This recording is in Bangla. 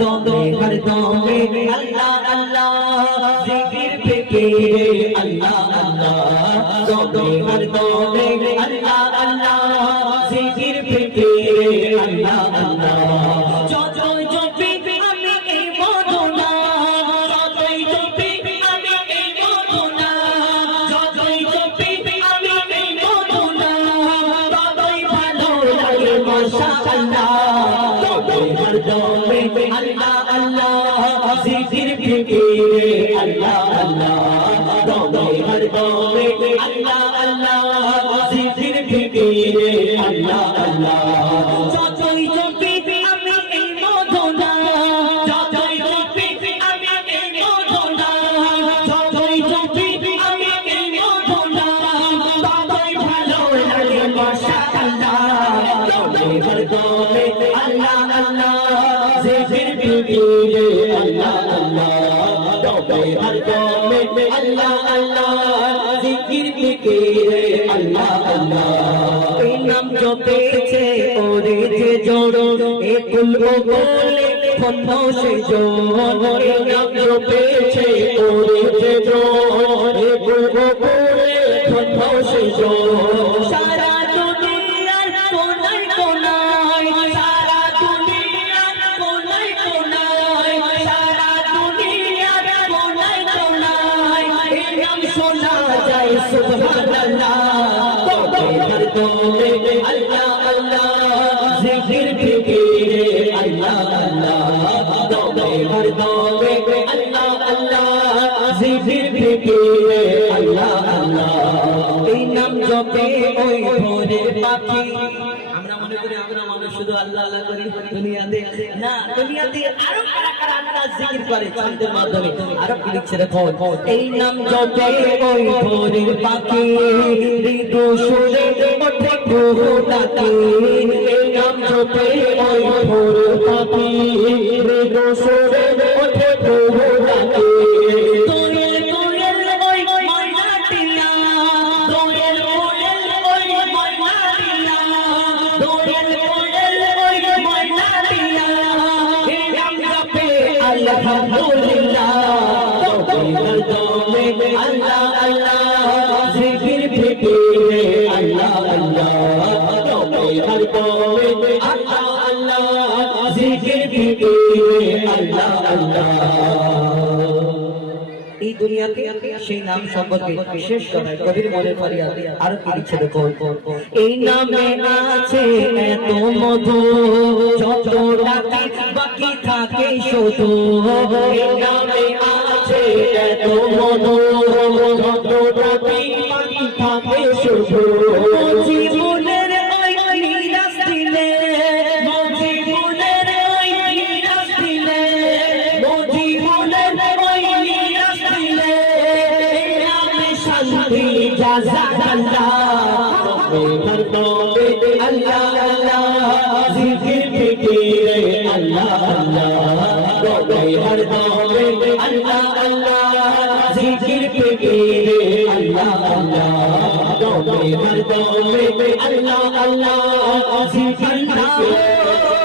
দমে হর দমে আল্লাহ আল্লাহ জিকির ফিকিরে আল্লাহ আল্লাহ দমে হর দমে আল্লাহ আল্লাহ জিকির ফিকিরে আল্লাহ আল্লাহ যতই জপি আমি এই মদনা যতই জপি আমি এই মদনা যতই জপি আমি এই মদনা ততই ভালো লাগে মাশাআল্লাহ দমে হর দমে আল্লাহ আল্লাহ জিকির ফিকিরে আল্লাহ আল্লাহ দমে হর দমে আল্লাহ আল্লাহ জিকির ফিকিরে আল্লাহ আল্লাহ যতই জপি আমি এই মদনা যতই জপি আমি এই মদনা যতই জপি আমি এই মদনা ততই ভালো লাগে মাশাআল্লাহ দমে হর দমে আল্লাহ আল্লাহ জিকির ফিকিরে আল্লাহ আল্লাহ দমে হর দমে আল্লাহ আল্লাহ জিকির ফিকিরে আল্লাহ আল্লাহ এই নাম জপেছে ওরে যে জোড়ো এ কুল ও বলে ফন্ন সে জোড়ো এই নাম জপেছে ওরে যে জোড়ো এ কুল ও বলে ফন্ন সে জোড়ো সারা দুনিয়ার কোনায় কোনায় সারা দুনিয়ার কোনায় কোনায় সারা দুনিয়ার কোনায় কোনায় এই নাম শোনা যায় সুবহানাল্লাহ দমে হর দমে আল্লাহ আল্লাহ জিকির ফিকিরে আল্লাহ আল্লাহ দমে হর দমে আল্লাহ আল্লাহ জিকির ফিকিরে আল্লাহ আল্লাহ এই নাম জপে ওই ভোরের পাখি আমরা মনে করি আমরা মানুষ শুধু আল্লাহ আল্লাহ করি দুনিয়াতে না দুনিয়াতে আরো কারা কারা আল্লাহ জিকির করে চাঁদের মাধ্যমে আরো কি লিখছে দেখো এই নাম জপে ওই ভোরের পাখি মৃদু সুরে ওঠে কুহু ডাকে এই নাম জপে ওই ভোরের পাখি মৃদু সুরে ওঠে কুহু ডাকে দোয়েল দোয়েল ওই ময়নাটিয়া দোয়েল দোয়েল ওই ময়নাটিয়া দোয়েল দোয়েল ওই ময়নাটিয়া এই নাম জপে আলহামদুলিল্লাহ দমে হর দমে আল্লাহ আল্লাহ জিকির ফিকিরে আল্লাহ আল্লাহ দমে হর দমে আল্লাহ আল্লাহ জিকির ফিকিরে আল্লাহ আল্লাহ এই দুনিয়াতে সেই নাম সম্পর্কে বিশেষ করে কবির মনে ফরিয়াদ আর কি লিখছে দেখো এই নামে আছে এত মধু যত রাতি বাকি থাকে শুধু এই নামে আছে এত মধু যত রাতি বাকি থাকে শুধু জীবনের ওই নিরাশ দিলে জীবনের ওই নিরাশ দিলে জীবনের ওই নিরাশ দিলে আমি শান্তি জাযাকাল্লাহ দমে হর দমে আল্লাহ আল্লাহ জিকির ফিকিরে আল্লাহ আল্লাহ দমে হর দমে আল্লাহ আল্লাহ জিকির ফিকিরে আল্লাহ আল্লাহ দমে হর দমে আল্লাহ আল্লাহ জিকির ফিকিরে